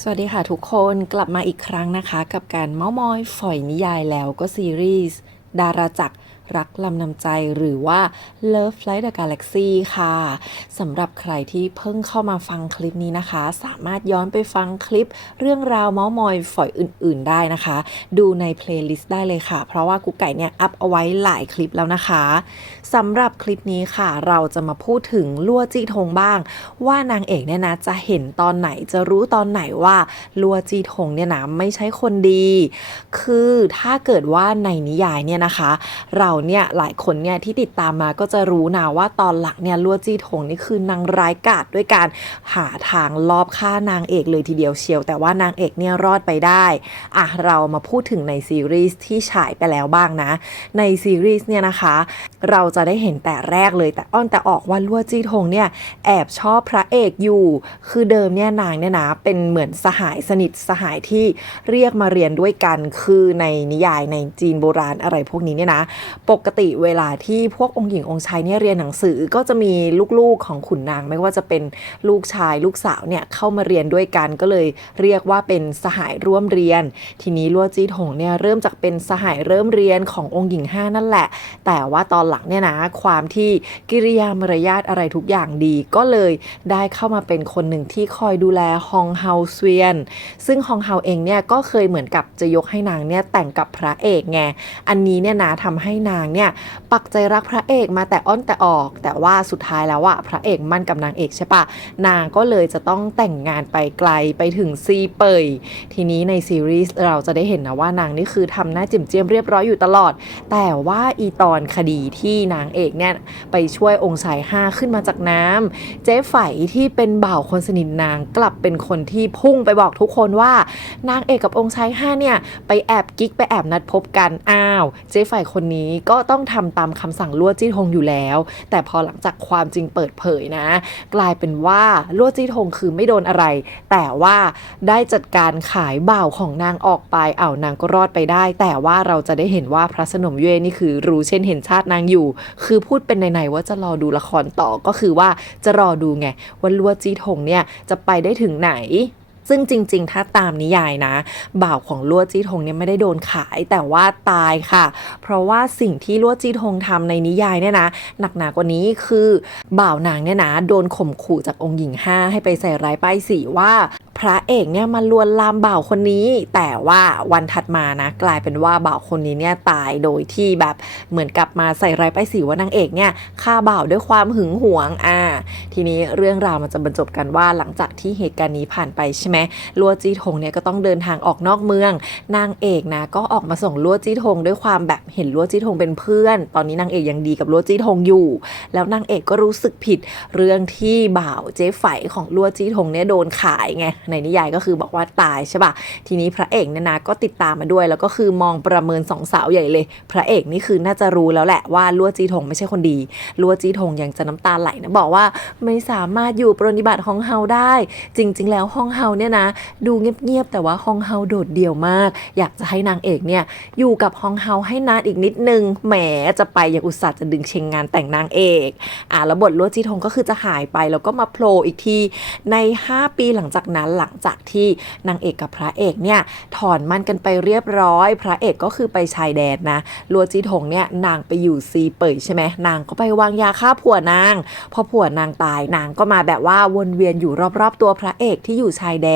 สวัสดีค่ะทุกคนกลับมาอีกครั้งนะคะ กับการเมาส์มอยฝอยนิยายแล้วก็ซีรีส์ดาราจักร รักลำนำใจหรือว่า Love Flight the Galaxy ค่ะสำหรับใครที่เพิ่งเข้ามาฟังคลิปนี้นะคะ สามารถย้อนไปฟังคลิปเรื่องราวเมาส์มอยฝอยอื่น ๆ ได้นะคะ ดูในเพลย์ลิสต์ได้เลยค่ะ เพราะว่ากุ๊กไก่เนี่ยอัพเอาไว้หลายคลิปแล้วนะคะสำหรับคลิปนี้ค่ะ เราจะมาพูดถึงลั่วจี้ทงบ้าง ว่านางเอกเนี่ยนะจะเห็นตอนไหนจะรู้ตอนไหนว่าลัวจีทงเนี่ยนะไม่ใช่คนดี คือถ้าเกิดว่าในนิยายเนี่ยนะคะ เราเนี่ยหลายคนเนี่ยที่ติดตามมาก็จะรู้นะว่าตอนหลังเนี่ยลัวจีทงนี่คือนางร้ายกาจด้วยการหาทางลอบฆ่านางเอกเลยทีเดียวเชียว แต่ว่านางเอกเนี่ยรอดไปได้อะเรามาพูดถึงในซีรีส์ที่ฉายไปแล้วบ้างนะ ในซีรีส์เนี่ยนะคะ เราจะได้เห็นแต่แรกเลยแต่อ้อนแต่ออกว่าลัวจี้ทงเนี่ยแอบชอบพระเอกอยู่ คือเดิมเนี่ยนางเนี่ยนะเป็นเหมือนสหายสนิทสหายที่เรียกมาเรียนด้วยกันคือในนิยายในจีนโบราณอะไรพวกนี้เนี่ยนะปกติเวลาที่พวกองค์หญิงองค์ชายเนี่ยเรียนหนังสือก็จะมีลูกๆของขุนนาง ไม่ว่าจะเป็นลูกชายลูกสาวเนี่ยเข้ามาเรียนด้วยกันก็เลยเรียกว่าเป็นสหายร่วมเรียน ทีนี้ลัวจีถงเนี่ยเริ่มจากเป็นสหายเริ่มเรียนขององค์หญิงห้านั่นแหละ แต่ว่าตอนหลังเนี่ยนะความที่กิริยามารยาทอะไรทุกอย่างดี ก็เลยได้เข้ามาเป็นคนหนึ่งที่คอยดูแลฮองเฮาเซียน ซึ่งฮองเฮาเองเนี่ยก็เคยเหมือนกับจะยกให้นางเนี่ยแต่งกับพระเอกไงอันนี้เนี่ยนะทำให้นางเนี่ยปักใจรักพระเอกมาแต่อ้อนแต่ออก แต่ว่าสุดท้ายแล้วอะพระเอกมั่นกับนางเอกใช่ปะนางก็เลยจะต้องแต่งงานไปไกลไปถึงซีเปยทีนี้ในซีรีส์เราจะได้เห็นนะว่านางนี่คือทำหน้าจิ๋มเจียมเรียบร้อยอยู่ตลอด แต่ว่าอีตอนคดีที่นางเอกเนี่ยไปช่วยองค์ชายห้าขึ้นมาจากน้ำเจ๊ไฝที่เป็นบ่าวคนสนิทนางกลับเป็นคนที่พุ่งไปบอกทุกคนว่านางเอกกับองค์ชายห้าเนี่ยไปแอบกิ๊กไปแอบนัดพบกันอ้าว เจ๊ไฝคนนี้ก็ต้องทำตามคำสั่งลั่วจี้ทงอยู่แล้ว แต่พอหลังจากความจริงเปิดเผยนะ กลายเป็นว่าลั่วจี้ทงคือไม่โดนอะไร แต่ว่าได้จัดการขายบ่าวของนางออกไปเอานางก็รอดไปได้ แต่ว่าเราจะได้เห็นว่าพระสนมเย่นี่คือรู้เช่นเห็นชาตินางอยู่ คือพูดเป็นในๆว่าจะรอดูละครต่อก็คือว่าจะรอดูไงว่าลั่วจี้ทงเนี่ยจะไปได้ถึงไหน ซึ่งจริง ๆ ถ้าตามนิยายนะ บ่าวของลั่วจี้ทงเนี่ยไม่ได้โดนขายแต่ว่าตายค่ะ เพราะว่าสิ่งที่ลั่วจี้ทงทำในนิยายเนี่ยนะหนักหนากว่านี้คือบ่าวนางเนี่ยนะโดนข่มขู่จากองค์หญิงห้าให้ไปใส่ร้ายป้ายสีว่าพระเอกเนี่ยมาลวนลามบ่าวคนนี้ แต่ว่าวันถัดมานะกลายเป็นว่าบ่าวคนนี้เนี่ยตายโดยที่แบบเหมือนกับมาใส่ร้ายป้ายสีว่านางเอกเนี่ยฆ่าบ่าวด้วยความหึงหวงอ่าทีนี้เรื่องราวมันจะบรรจบกันว่าหลังจากที่เหตุการณ์นี้ผ่านไปใช่ไหมลัวจีทงเนี่ยก็ต้องเดินทางออกนอกเมือง นางเอกนะก็ออกมาส่งลัวจีทงด้วยความแบบเห็นลัวจีทงเป็นเพื่อน ตอนนี้นางเอกยังดีกับลัวจีทงอยู่ แล้วนางเอกก็รู้สึกผิดเรื่องที่บ่าวเจ๊ไฝของลัวจีทงเนี่ยโดนขายไงในนิยายก็คือบอกว่าตายใช่ปะทีนี้พระเอกเนี่ยนะก็ติดตามมาด้วย แล้วก็คือมองประเมินสองสาวใหญ่เลย พระเอกนี่คือน่าจะรู้แล้วแหละว่าลัวจีทงไม่ใช่คนดีลัวจีทงยังจะน้ำตาไหลนะบอกว่าไม่สามารถอยู่ปรนนิบัติของเฮาได้ จริง ๆ แล้วห้องเฮาเนี่ยนะ ดูเงียบๆ แต่ว่าฮองเฮาโดดเดี่ยวมาก อยากจะให้นางเอกเนี่ย อยู่กับฮองเฮาให้นานอีกนิดนึง แหมจะไปอย่างอุตส่าห์จะดึงเชงงานแต่งนางเอกอ่าแล้วบทลวดจีทงก็คือจะหายไป แล้วก็มาโผล่อีกที ใน 5 ปีหลังจากนั้นหลังจากที่นางเอกกับพระเอกเนี่ยถอนมันกันไปเรียบร้อย พระเอกก็คือไปชายแดนนะลวดจีทงเนี่ยนางไปอยู่ซีเป่ยใช่ไหมนางก็ไปวางยาฆ่าผัวนาง พอผัวนางตายนางก็มาแบบว่าวนเวียนอยู่รอบๆ ตัวพระเอกที่อยู่ชายแดน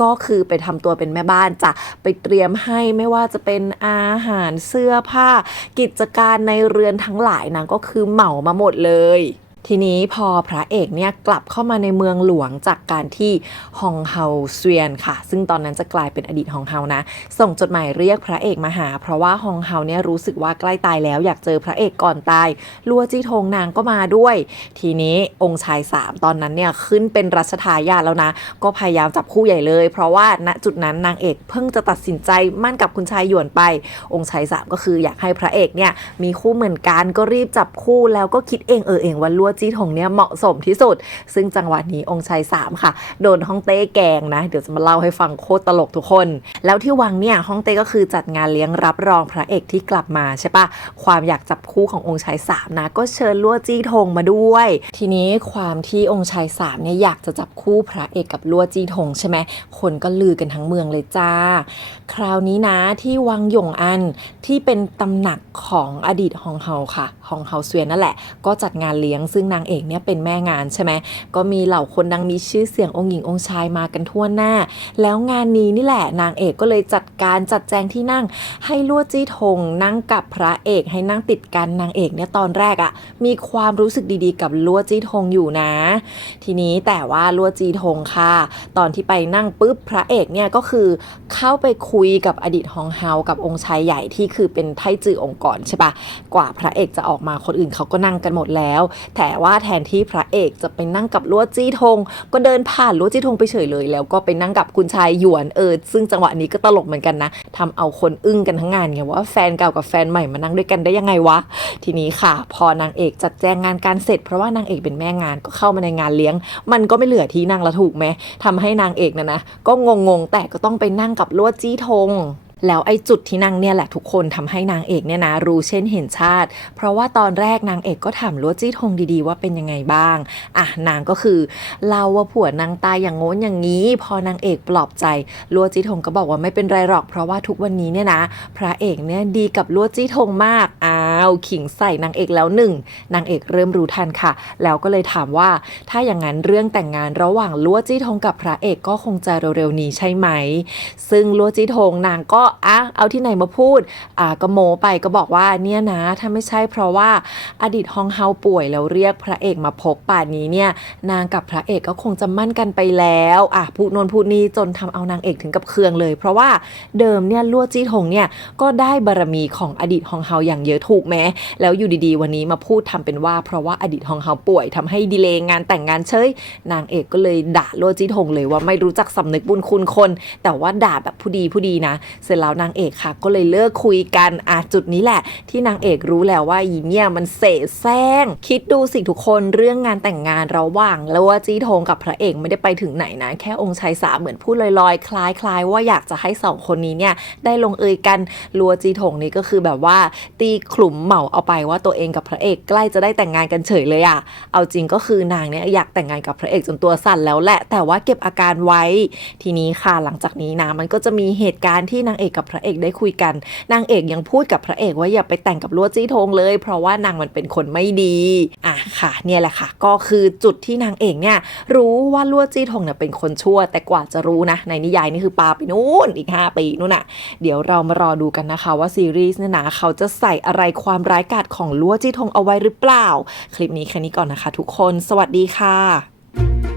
ก็คือไปทำตัวเป็นแม่บ้านจะไปเตรียมให้ไม่ว่าจะเป็นอาหารเสื้อผ้า กิจการในเรือนทั้งหลายนางก็คือเหมามาหมดเลย ทีนี้พอพระเอกเนี่ยกลับเข้ามาในเมืองหลวงจากการที่ฮองเฮาเซียนค่ะ ซึ่งตอนนั้นจะกลายเป็นอดีตฮองเฮานะ ส่งจดหมายเรียกพระเอกมาหา เพราะว่าฮองเฮาเนี่ยรู้สึกว่าใกล้ตายแล้วอยากเจอพระเอกก่อนตาย ลัวจี้ทงนางก็มาด้วย ทีนี้องค์ชายสามตอนนั้นเนี่ยขึ้นเป็นรัชทายาทแล้วนะ ก็พยายามจับคู่ใหญ่เลย เพราะว่าณจุดนั้นนางเอกเพิ่งจะตัดสินใจมั่นกับคุณชายหยวนไป องค์ชายสามก็คืออยากให้พระเอกเนี่ยมีคู่เหมือนกันก็รีบจับคู่แล้วก็คิดเองเออเองว่าลัวจี้ทงเนี่ยเหมาะสมที่สุด ซึ่งจังหวะนี้องค์ชายสามค่ะ โดนฮ่องเต้แกงนะ เดี๋ยวจะมาเล่าให้ฟังโคตรตลกทุกคน แล้วที่วังเนี่ยฮ่องเต้ก็คือจัดงานเลี้ยงรับรองพระเอกที่กลับมาใช่ปะความอยากจับคู่ขององค์ชายสามนะ ก็เชิญลั่วจี้ทงมาด้วย ทีนี้ความที่องค์ชายสามเนี่ยอยากจะจับคู่พระเอกกับลั่วจี้ทงใช่ไหมคนก็ลือกันทั้งเมืองเลยจ้า คราวนี้นะที่วังหยงอันที่เป็นตำหนักของอดีตฮองเฮาค่ะฮองเฮาเสวียนนั่นแหละก็จัดงานเลี้ยงซึ่งนางเอกเนี่ยเป็นแม่งานใช่ไหมก็มีเหล่าคนดังมีชื่อเสียงองค์หญิงองค์ชายมากันทั่วหน้า แล้วงานนี้นี่แหละนางเอกก็เลยจัดการจัดแจงที่นั่ง ให้ลวดจี้ทงนั่งกับพระเอกให้นั่งติดกันนางเอกเนี่ยตอนแรกอะมีความรู้สึกดีๆ กับลวดจี้ทงอยู่นะ ทีนี้แต่ว่าลวดจีทงค่ะ ตอนที่ไปนั่งปุ๊บพระเอกเนี่ยก็คือเข้าไปคุยกับอดีตฮองเฮากับองค์ชายใหญ่ที่คือเป็นไทจือองค์ก่อนใช่ปะกว่าพระเอกจะออกมาคนอื่นเขาก็นั่งกันหมดแล้ว แต่ว่าแทนที่พระเอกจะไปนั่งกับลวดจี้ทง ก็เดินผ่านลวดจี้ทงไปเฉยเลย แล้วก็ไปนั่งกับคุณชายหยวนเออซึ่งจังหวะนี้ก็ตลกเหมือนกันนะทำเอาคนอึ้งกันทั้งงานไงว่าแฟนเก่ากับแฟนใหม่มานั่งด้วยกันได้ยังไงวะ ทีนี้ค่ะ พอนางเอกจัดแจงงานการเสร็จเพราะว่านางเอกเป็นแม่งานก็เข้ามาในงานเลี้ยง มันก็ไม่เหลือที่นั่งละถูกไหมทำให้นางเอกนะนะก็งงๆแต่ก็ต้องไปนั่งกับลวดจี้ธง แล้วไอ้จุดที่นางเนี่ยแหละทุกคนทำให้นางเอกเนี่ยนะรู้เช่นเห็นชาติ เพราะว่าตอนแรกนางเอกก็ถามลวดจี้ทงดีๆ ว่าเป็นยังไงบ้าง อะนางก็คือเล่าว่าผัวนางตายอย่างโน้นอย่างนี้ พอนางเอกปลอบใจลวดจี้ทงก็บอกว่าไม่เป็นไรหรอก เพราะว่าทุกวันนี้เนี่ยนะ พระเอกเนี่ยดีกับลวดจี้ทงมากอะาวขิงใส่นางเอกแล้วหนึ่งนางเอกเริ่มรู้ทันค่ะ แล้วก็เลยถามว่า ถ้าอย่างนั้นเรื่องแต่งงานระหว่างลวจี้ทงกับพระเอกก็คงจะเร็วๆนี้ใช่ไหม ซึ่งลวจี้ทงนางก็อะเอาที่ไหนมาพูดอ่าก็โมไปก็บอกว่าเนี่ยนะถ้าไม่ใช่เพราะว่าอดีตฮองเฮาป่วยแล้วเรียกพระเอกมาพบป่านนี้เนี่ยนางกับพระเอกก็คงจะมั่นกันไปแล้วอะพูดนนพูดนี้จนทำเอานางเอกถึงกับเคืองเลย เพราะว่าเดิมเนี่ยลวจี้ทงเนี่ยก็ได้บารมีของอดีตฮองเฮาอย่างเยอะถูกไหมแล้วอยู่ดีๆ วันนี้มาพูดทำเป็นว่าเพราะว่าอดีตฮองเฮาป่วยทำให้ดีเลย์งานแต่งงานเฉยนางเอกก็เลยด่าโลจิทงเลยว่าไม่รู้จักสำนึกบุญคุณคน แต่ว่าด่าแบบผู้ดีผู้ดีนะ เสร็จแล้วนางเอกค่ะ ก็เลยเลิกคุยกันอะจุดนี้แหละ ที่นางเอกรู้แล้วว่าอีเนี่ยมันเสแสร้ง คิดดูสิทุกคนเรื่องงานแต่งงานระหว่างแล้วว่าจีทงกับพระเอกไม่ได้ไปถึงไหนนะ แค่องค์ชายสามเหมือนพูดลอยๆ คล้ายๆ ว่าอยากจะให้สองคนนี้เนี่ยได้ลงเอยกันลัวจีทงนี่ก็คือแบบว่าตีขลุ่มเหมาเอาไปว่าตัวเองกับพระเอกใกล้จะได้แต่งงานกันเฉยเลยอะเอาจริงก็คือนางเนี่ยอยากแต่งงานกับพระเอกจนตัวสั่นแล้วแหละ แต่ว่าเก็บอาการไว้ ทีนี้ค่ะหลังจากนี้นะมันก็จะมีเหตุการณ์ที่นางเอกกับพระเอกได้คุยกัน นางเอกยังพูดกับพระเอกว่าอย่าไปแต่งกับลวดจี้ทงเลย เพราะว่านางมันเป็นคนไม่ดีอะค่ะ เนี่ยแหละค่ะ ก็คือจุดที่นางเอกเนี่ยรู้ว่าลวดจี้ทงเนี่ยเป็นคนชั่ว แต่กว่าจะรู้นะ ในนิยายนี่คือปาไปนู่นอีก 5 ปีนู่นน่ะ เดี๋ยวเรามารอดูกันนะคะว่าซีรีส์เนี่ยนะเขาจะใส่อะไรความร้ายกาจของลัวจี้ทงเอาไว้หรือเปล่า คลิปนี้แค่นี้ก่อนนะคะทุกคน สวัสดีค่ะ